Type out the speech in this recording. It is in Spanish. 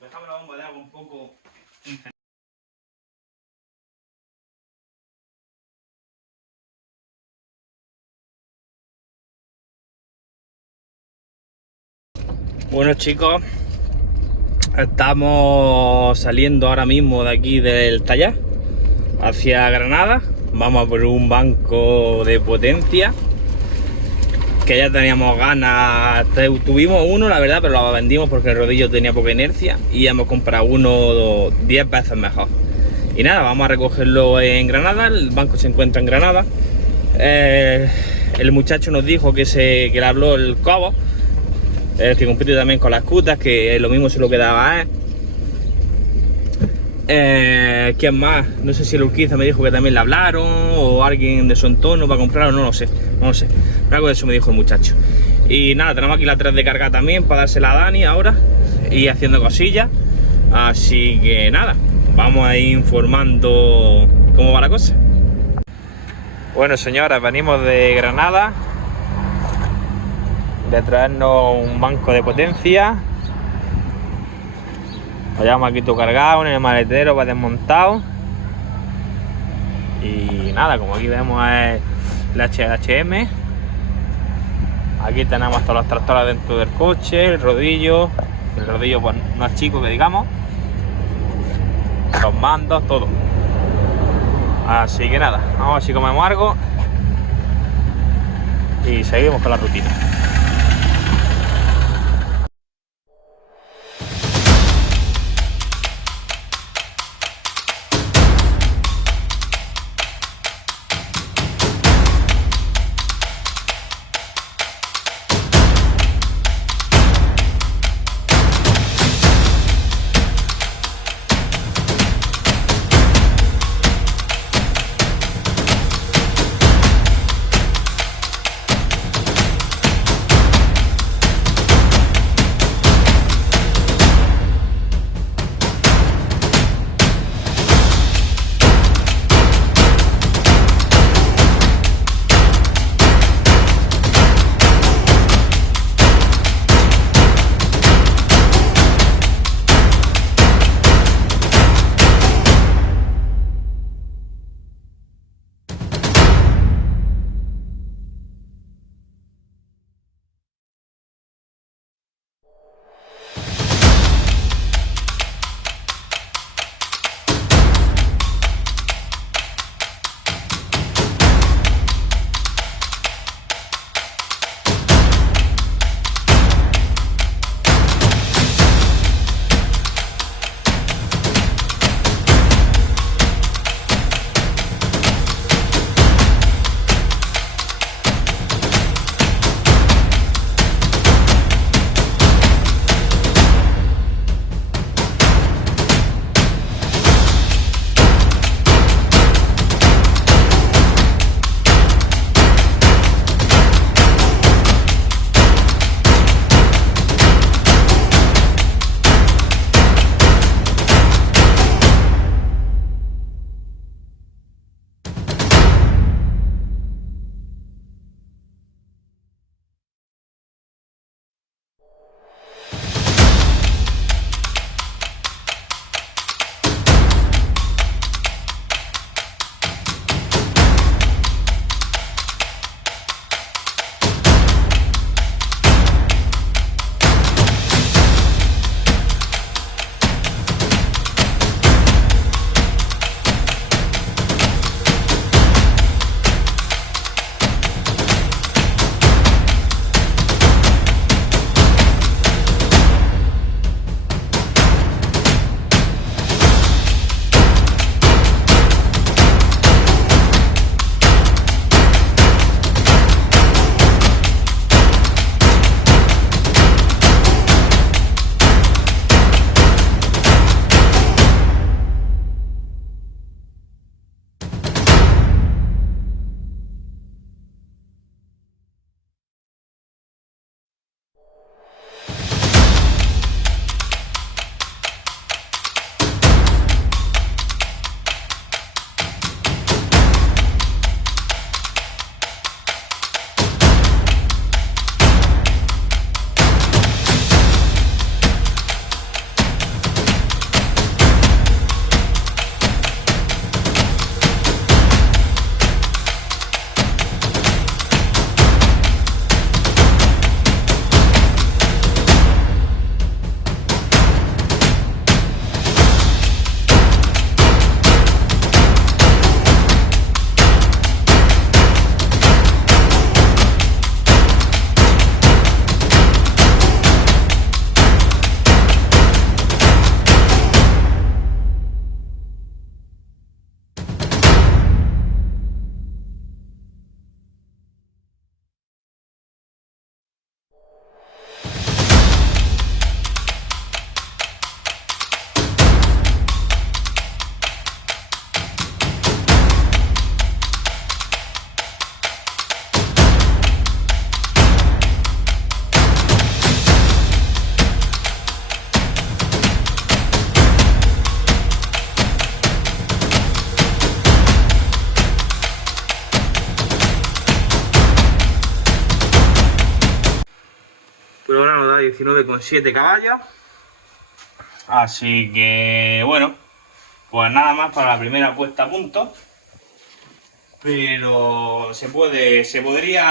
Dejamos la bomba de agua un poco encendida. Bueno, chicos, estamos saliendo ahora mismo de aquí del taller hacia Granada. Vamos a por un Banco de Potencia que ya teníamos ganas. Tuvimos uno, la verdad, pero lo vendimos porque el rodillo tenía poca inercia y hemos comprado uno 10 veces mejor. Y nada, vamos a recogerlo en Granada. El banco se encuentra en Granada. El muchacho nos dijo que le habló el Cobo, el que compite también con las cutas, que lo mismo se lo quedaba a él. ¿Quién más? No sé si el Urquiza me dijo que también le hablaron, o alguien de su entorno para comprarlo, no lo sé. Algo de eso me dijo el muchacho. Y nada, tenemos aquí la 3 de carga también para dársela a Dani ahora y haciendo cosillas. Así que nada, vamos a ir informando cómo va la cosa. Bueno, señoras, venimos de Granada de traernos un Banco de Potencia. Lo llevamos aquí todo cargado en el maletero, va desmontado. Y nada, como aquí vemos es el HM. Aquí tenemos todos los tractores dentro del coche, el rodillo pues no es chico que digamos, los mandos, todo. Así que nada, vamos a ver si comemos algo y seguimos con la rutina. 19,7 caballos. Así que bueno, pues nada más para la primera puesta a punto. Pero se podría